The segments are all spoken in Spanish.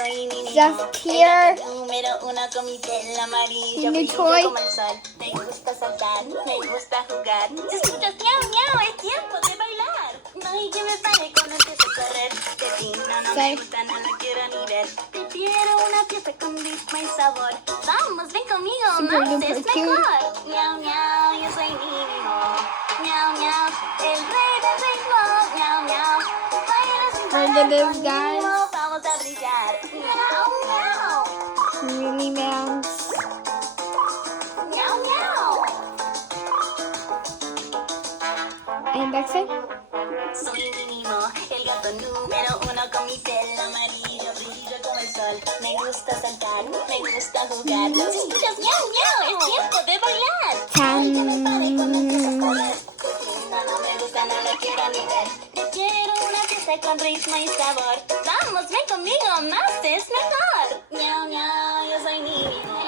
soy Nini. Just here. Número uno con mi pelo amarillo. New Brillo toy. como el sol. Me gusta saltar, me gusta jugar. Si escuchas miau miau, es tiempo de bailar. No hay que me pare cuando empiezo a correr. De ti no me gusta, no lo quiero ni ver. Prefiero una fiesta con ritmo y sabor. Vamos, ven conmigo, Super más duper es cute. mejor. Miau miau, yo soy Nini. Miau miau, el rey del ritmo. Miau miau, baila sin Look parar at this, conmigo. guys. Vamos a brillar. Miau miau. Really bounce. Miau miau. And that's it. Soy Minimo, el gato número uno con mi pelo amarillo, brillo como el sol. Me gusta saltar, me gusta jugar. Si escuchas miau miau, es tiempo de bailar. Ay, que me pare cuando empiezo a correr. No me gusta, no lo quiero ni ver. Quiero una fiesta con ritmo y sabor. Vamos, ven conmigo, más es mejor. Miau miau, yo soy Minimo.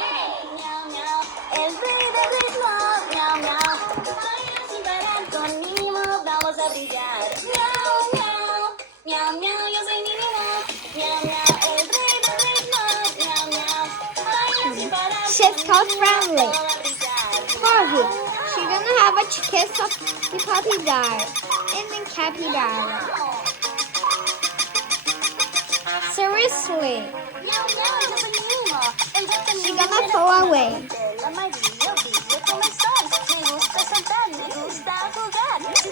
Miau miau, el rey del ritmo. Miau miau, baila sin parar conmigo. Vamos a brillar. Miau miau, miau miau, yo soy Minimo. Miau miau, el rey del ritmo. Miau miau, baila sin parar She's called Friendly. Vamos a brillar. Harvey. She's gonna have a kiss of the puppy dog. And then capybara. Seriously. Miau miau, yo soy Minimo. El gato She's gonna pull away. el amarillo, brillo como el sol. Me gusta saltar, me gusta jugar. Si